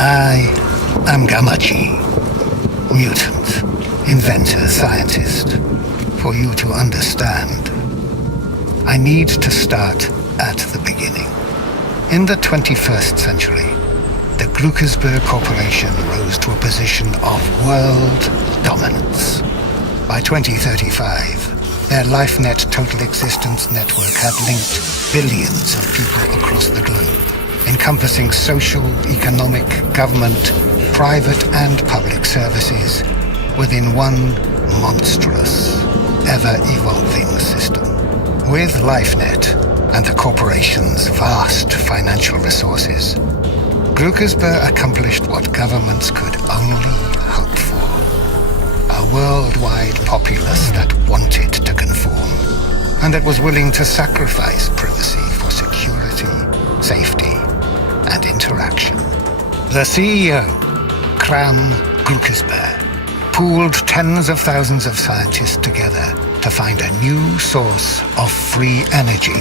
I am Gamachi, mutant, inventor, scientist. For you to understand, I need to start at the beginning. In the 21st century, the Gluckersberg Corporation rose to a position of world dominance. By 2035, their LifeNet Total Existence Network had linked billions of people across the globe, encompassing social, economic, government, private and public services within one monstrous, ever-evolving system. With LifeNet and the corporation's vast financial resources, Gluckersberg accomplished what governments could only hope for. A worldwide populace that wanted to conform, and that was willing to sacrifice privacy for security, safety, and interaction. The CEO, Kram Gluckersberg, pooled tens of thousands of scientists together to find a new source of free energy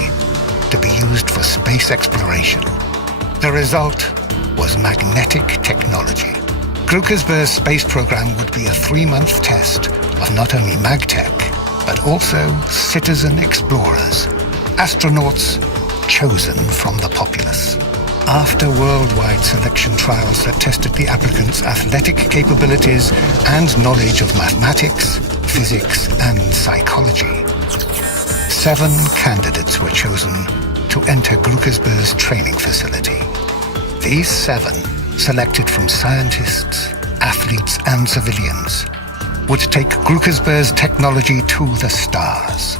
to be used for space exploration. The result was magnetic technology. Gluckersberg's space program would be a 3-month test of not only MagTech, but also citizen explorers, astronauts chosen from the populace. After worldwide selection trials that tested the applicants' athletic capabilities and knowledge of mathematics, physics, and psychology, 7 candidates were chosen to enter Gluckersberg's training facility. These 7, selected from scientists, athletes, and civilians, would take Gluckersberg's technology to the stars.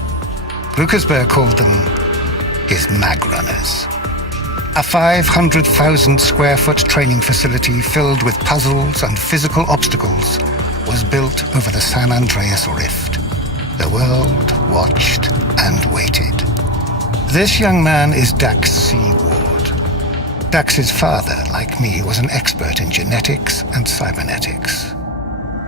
Gluckersberg called them his Magrunners. A 500,000 square foot training facility filled with puzzles and physical obstacles was built over the San Andreas Rift. The world watched and waited. This young man is Dax C. Ward. Dax's father, like me, was an expert in genetics and cybernetics.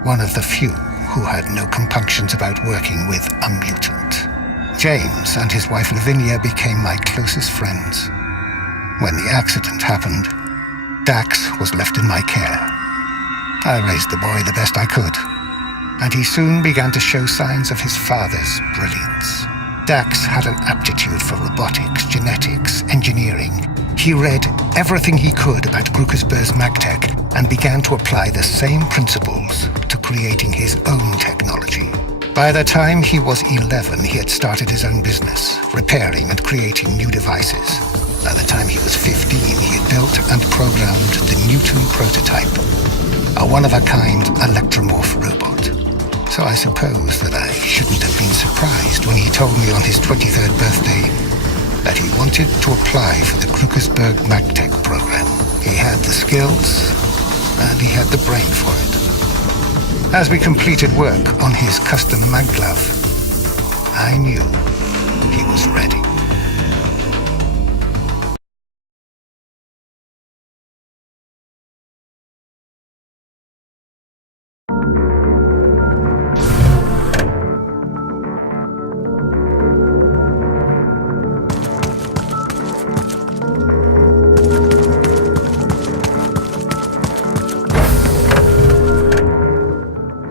One of the few who had no compunctions about working with a mutant. James and his wife Lavinia became my closest friends. When the accident happened, Dax was left in my care. I raised the boy the best I could, and he soon began to show signs of his father's brilliance. Dax had an aptitude for robotics, genetics, engineering. He read everything he could about Gluckersberg's MagTech and began to apply the same principles to creating his own technology. By the time he was 11, he had started his own business, repairing and creating new devices. By the time he was 15, he had built and programmed the Newton prototype, a one-of-a-kind electromorph robot. So I suppose that I shouldn't have been surprised when he told me on his 23rd birthday that he wanted to apply for the Gluckersberg MagTech program. He had the skills, and he had the brain for it. As we completed work on his custom mag glove, I knew he was ready.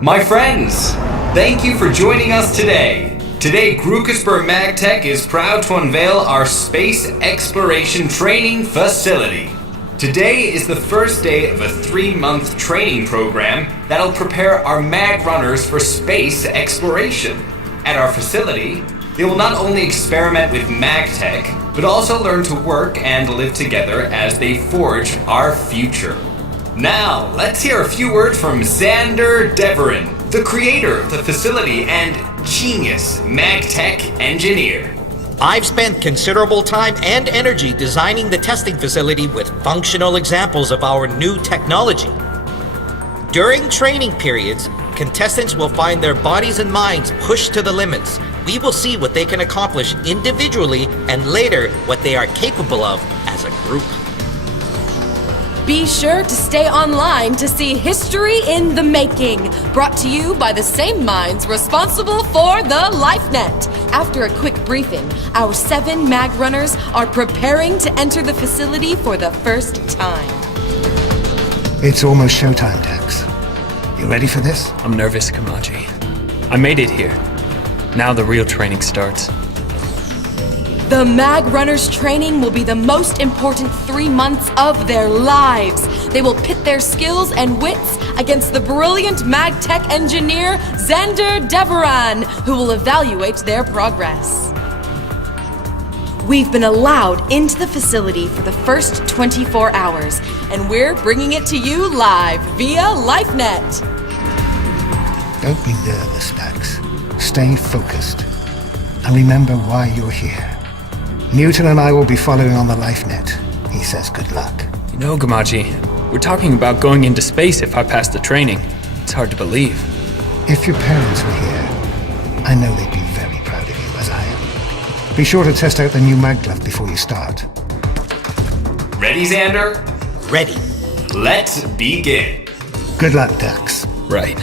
My friends, thank you for joining us today. Today, Gluckersberg MagTech is proud to unveil our space exploration training facility. Today is the first day of a 3-month training program that'll prepare our Magrunners for space exploration. At our facility, they will not only experiment with MagTech, but also learn to work and live together as they forge our future. Now, let's hear a few words from Xander Deverin, the creator of the facility and genius MagTech engineer. I've spent considerable time and energy designing the testing facility with functional examples of our new technology. During training periods, contestants will find their bodies and minds pushed to the limits. We will see what they can accomplish individually and later what they are capable of as a group. Be sure to stay online to see History in the Making, brought to you by the same minds responsible for the LifeNet. After a quick briefing, our 7 Magrunners are preparing to enter the facility for the first time. It's almost showtime, Dex. You ready for this? I'm nervous, Kamachi. I made it here. Now the real training starts. The Magrunners' training will be the most important 3 months of their lives. They will pit their skills and wits against the brilliant MagTech engineer Xander Deveran, who will evaluate their progress. We've been allowed into the facility for the first 24 hours, and we're bringing it to you live via LifeNet. Don't be nervous, Dex. Stay focused. And remember why you're here. Newton and I will be following on the LifeNet. He says good luck. You know, Gamachi, we're talking about going into space if I pass the training. It's hard to believe. If your parents were here, I know they'd be very proud of you, as I am. Be sure to test out the new mag glove before you start. Ready, Xander? Ready. Let's begin. Good luck, Dex. Right.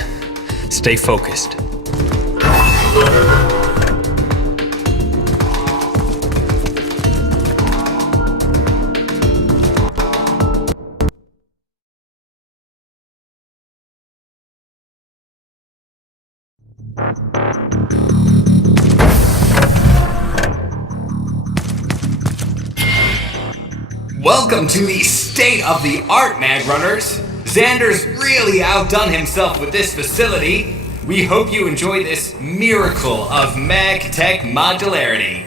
Stay focused. Welcome to the state-of-the-art Magrunners. Xander's really outdone himself with this facility. We hope you enjoy this miracle of MagTech modularity.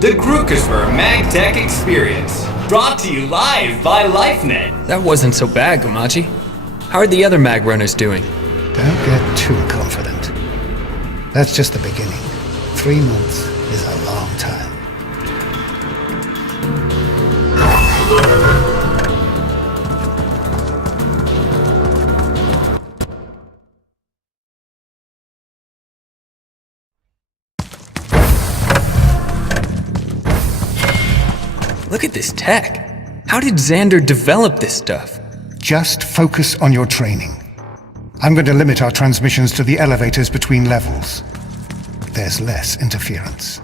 The Grookisper MagTech Experience, brought to you live by LifeNet. That wasn't so bad, Gamachi. How are the other Magrunners doing? Don't get too confident. That's just the beginning. 3 months is a long time. Look at this tech. How did Xander develop this stuff? Just focus on your training. I'm going to limit our transmissions to the elevators between levels. There's less interference.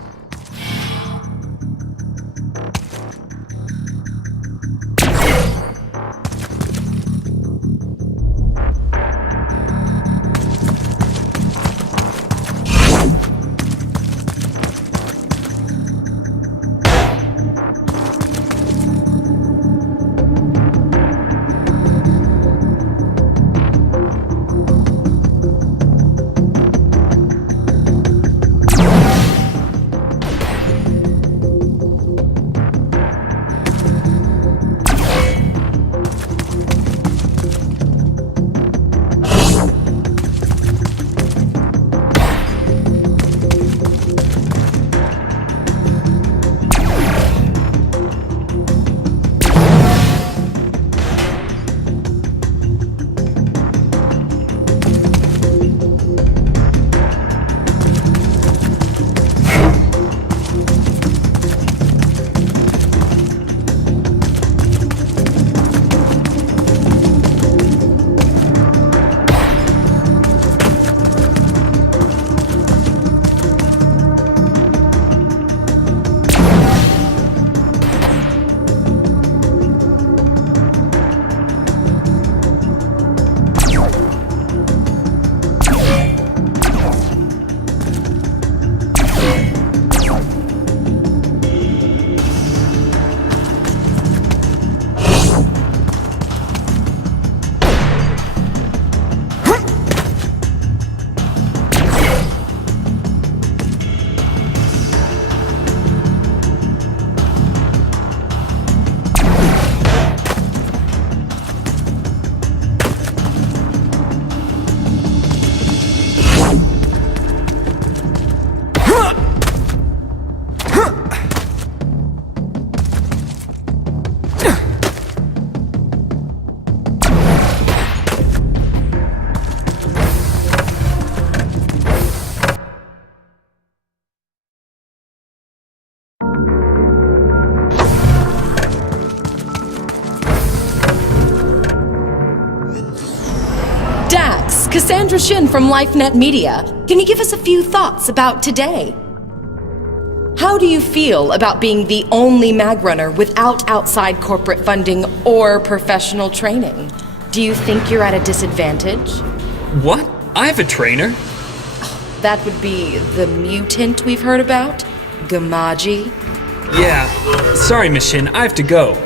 Cassandra Shin from LifeNet Media. Can you give us a few thoughts about today? How do you feel about being the only Magrunner without outside corporate funding or professional training? Do you think you're at a disadvantage? What? I have a trainer? That would be the mutant we've heard about? Gamaji? Yeah. Sorry, Miss Shin, I have to go.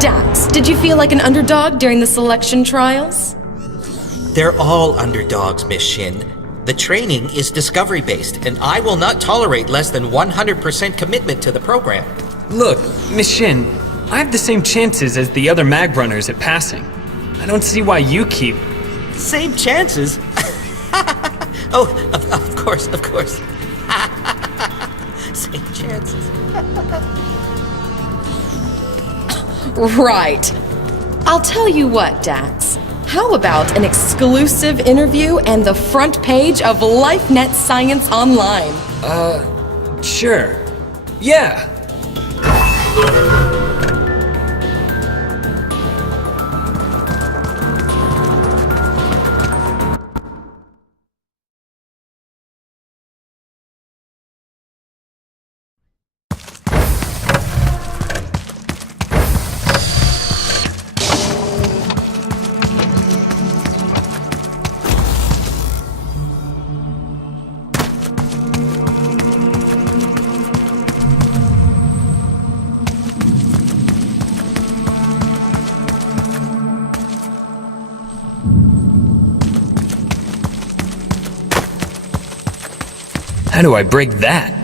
Dax, did you feel like an underdog during the selection trials? They're all underdogs, Miss Shin. The training is discovery-based, and I will not tolerate less than 100% commitment to the program. Look, Miss Shin, I have the same chances as the other Magrunners at passing. I don't see why you keep... Same chances? Oh, of course. Same chances. Right. I'll tell you what, Dax. How about an exclusive interview and the front page of LifeNet Science Online? Sure. Yeah. How do I break that?